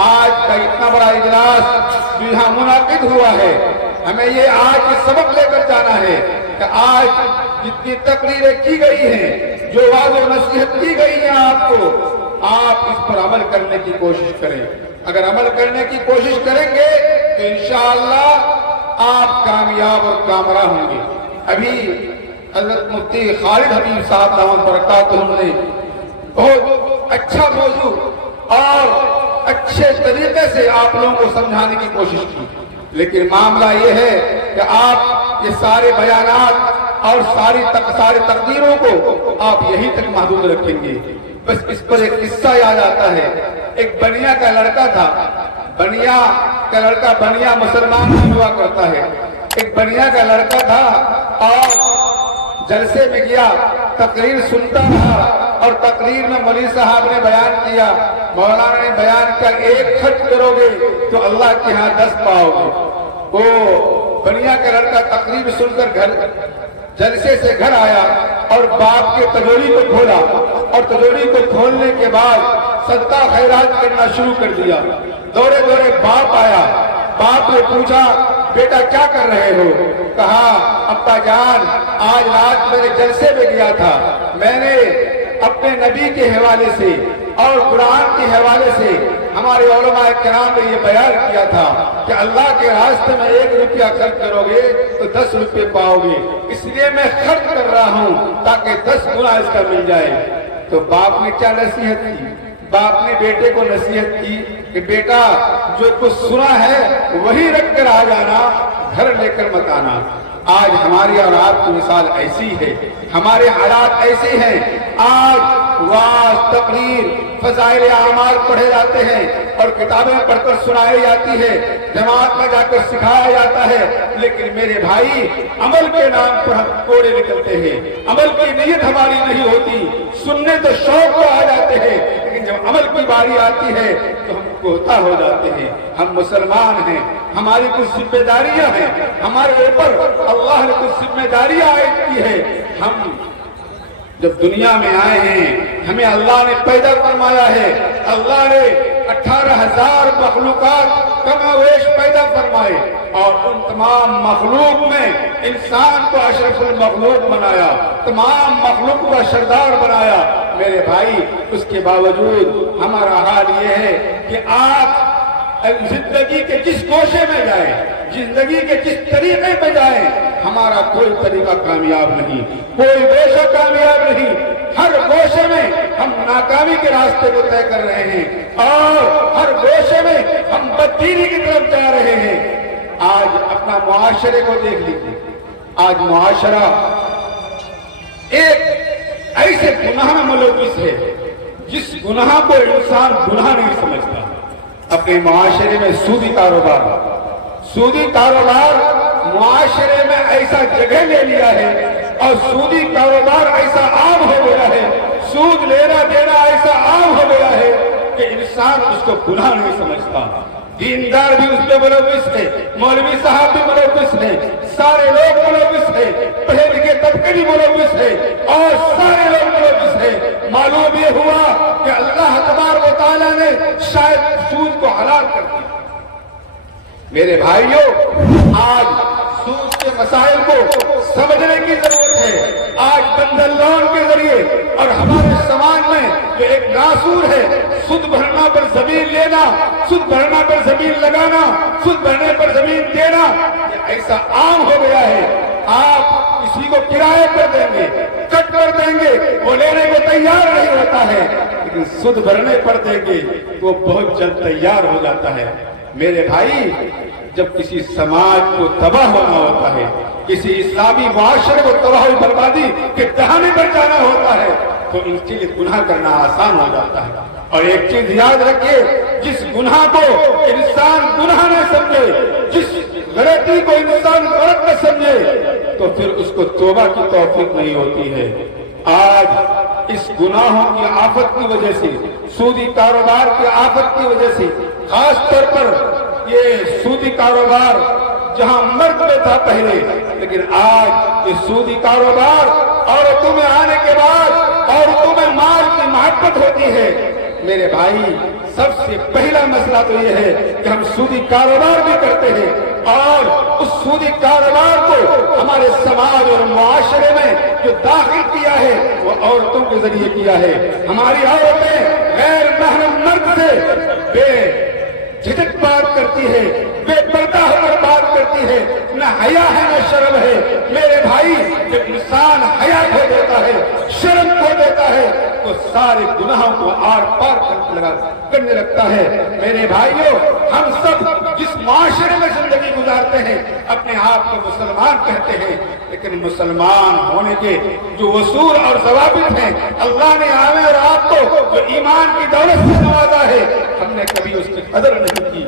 آج کا اتنا بڑا اجلاس جو یہاں منعقد ہوا ہے، ہمیں یہ آج یہ سبق لے کر جانا ہے کہ آج جتنی تقریریں کی گئی ہیں، جو وعظ و نصیحت کی گئی ہیں آپ کو، آپ اس پر عمل کرنے کی کوشش کریں۔ اگر عمل کرنے کی کوشش کریں گے تو انشاءاللہ آپ کامیاب اور کامرا ہوں گے۔ ابھی حضرت مفتی خالد حبیب صاحب دامت برکاتہم نے بہت اچھا موضوع اور اچھے طریقے سے آپ لوگوں کو سمجھانے کی کوشش کی، لیکن معاملہ یہ ہے کہ آپ یہ سارے بیانات اور ساری تقریروں کو آپ یہیں تک محدود رکھیں گے۔ بس اس پر ایک قصہ یاد آتا ہے۔ ایک بنیا کا لڑکا تھا، بنیا مسلمان نہیں ہوا کرتا ہے۔ ایک بنیا کا لڑکا تھا اور جلسے میں گیا، تقریر سنتا رہا، اور تقریر میں مولوی صاحب نے بیان کیا، مولانا نے بیان کیا، ایک خرچ کرو گے تو اللہ کے ہاں 10 پاؤ گے۔ وہ بنیا کا لڑکا تقریر سن کر جلسے سے گھر آیا اور باپ کے تجوری کو کھولا، اور تجوری کو کھولنے کے بعد صدقہ خیرات کرنا شروع کر دیا۔ دورے دورے باپ آیا، باپ نے پوچھا بیٹا کیا کر رہے ہو؟ کہا ابا جان آج رات میرے جلسے میں گیا تھا، میں نے اپنے نبی کے حوالے سے اور قرآن کے حوالے سے ہمارے علماء کرام نے یہ بیان کیا تھا کہ اللہ کے راستے میں 1 روپیہ خرچ کرو گے تو 10 روپے پاؤ گے، اس لیے میں خرچ کر رہا ہوں تاکہ 10 گنا اس کا مل جائے۔ تو باپ نے کیا نصیحت کی؟ باپ نے بیٹے کو نصیحت کی کہ بیٹا جو کچھ سنا ہے وہی رکھ کر آ جانا، گھر لے کر مت آنا۔ آج ہماری اور آپ کی مثال ایسی ہے، ہمارے حالات ایسے ہیں۔ آج وعظ، تقریر، فضائل اعمال پڑھے جاتے ہیں اور کتابیں پڑھ کر سنائی جاتی ہے، جماعت میں جا کر سکھایا جاتا ہے، لیکن میرے بھائی عمل کے نام پر ہم کوڑے نکلتے ہیں، عمل کی نیت ہماری نہیں ہوتی۔ سننے تو شوق کو آ جاتے ہیں، لیکن جب عمل کی باری آتی ہے تو ہم کوتا ہو جاتے ہیں۔ ہم مسلمان ہیں، ہماری کچھ ذمہ داریاں ہیں، ہمارے اوپر اللہ نے کچھ ذمہ داریاں عائد کی ہے۔ ہم جب دنیا میں آئے ہیں ہمیں اللہ نے پیدا فرمایا ہے، اللہ نے 18,000 مخلوقات کم و بیش پیدا فرمائے، اور ان تمام مخلوق میں انسان کو اشرف المخلوق بنایا، تمام مخلوق کا سردار بنایا۔ میرے بھائی اس کے باوجود ہمارا حال یہ ہے کہ آپ زندگی کے جس گوشے میں جائیں، زندگی کے جس طریقے پہ جائیں، ہمارا کوئی طریقہ کامیاب نہیں، کوئی گوشہ کامیاب نہیں۔ ہر گوشے میں ہم ناکامی کے راستے کو طے کر رہے ہیں، اور ہر گوشے میں ہم بددینی کی طرف جا رہے ہیں۔ آج اپنا معاشرے کو دیکھ لیجیے، آج معاشرہ ایک ایسے گناہ میں ملوث ہے جس گناہ کو انسان گناہ نہیں سمجھتا۔ اپنے معاشرے میں سودی کاروبار معاشرے میں ایسا جگہ لے لیا ہے، اور سودی کاروبار ایسا عام ہو گیا ہے، سود لینا دینا ایسا عام ہو گیا ہے کہ انسان اس کو گناہ نہیں سمجھتا۔ دیندار بھی اس میں ملوث ہے، مولوی صاحب بھی ملوث ہیں، سارے لوگ ملوث ہیں، پڑھے لکھے طبقے بھی ملوث ہیں، اور سارے لوگ ملوث ہیں۔ معلوم یہ ہوا کہ اللہ تبارک و تعالیٰ نے شاید سود کو حلال کر دیا۔ میرے بھائیوں آج سود کے مسائل کو سمجھنے کی ضرورت ہے۔ آج بندھن لون کے ذریعے اور ہمارے سماج میں جو ایک ناسور ہے، سود بھرنا پر زمین لینا، سود بھرنا پر زمین لگانا، سود بھرنے پر زمین دینا، یہ ایسا عام ہو گیا ہے۔ آپ کسی کو کرائے پر دیں گے، کٹ کر دیں گے، وہ لینے کو تیار نہیں ہوتا ہے، لیکن سود بھرنے پر دیں گے تو وہ بہت جلد تیار ہو جاتا ہے۔ میرے بھائی جب کسی سماج کو تباہ ہونا ہوتا ہے، کسی اسلامی معاشرے کو تباہ و بربادی کے دہانے پر جانا ہوتا ہے، تو ان کے لیے گناہ کرنا آسان ہو جاتا ہے۔ اور ایک چیز یاد رکھیے، جس گناہ کو انسان گناہ نہ سمجھے، جس غلطی کو انسان غلط نہ سمجھے، تو پھر اس کو توبہ کی توفیق نہیں ہوتی ہے۔ آج اس گناہوں کی آفت کی وجہ سے، سودی کاروبار کی آفت کی وجہ سے، خاص طور پر یہ سودی کاروبار جہاں مرد میں تھا پہلے، لیکن آج یہ سودی کاروبار عورتوں میں آنے کے بعد عورتوں میں مال کی محبت ہوتی ہے۔ میرے بھائی سب سے پہلا مسئلہ تو یہ ہے کہ ہم سودی کاروبار بھی کرتے ہیں اور اس سودی کاروبار کو ہمارے سماج اور معاشرے میں جو داخل کیا ہے وہ عورتوں کے ذریعے کیا ہے. ہماری عورتیں غیر محرم مرد سے بے جھجک بات کرتی ہے, بے پردہ ہو کر بات کرتی ہے, نہ حیا ہے نہ شرم ہے. میرے بھائی جب انسان حیا کھو دیتا ہے, شرم کھو دیتا ہے تو سارے گناہوں کو آر پار کرنے لگتا ہے. میرے بھائیوں, ہم سب جس معاشرے میں زندگی گزارتے ہیں اپنے آپ کو مسلمان کہتے ہیں, لیکن مسلمان ہونے کے جو اصول اور ضوابط ہیں اللہ نے ہمیں اور آپ کو جو ایمان کی دولت سے نوازا ہے, ہم نے کبھی اس کی قدر نہیں کی.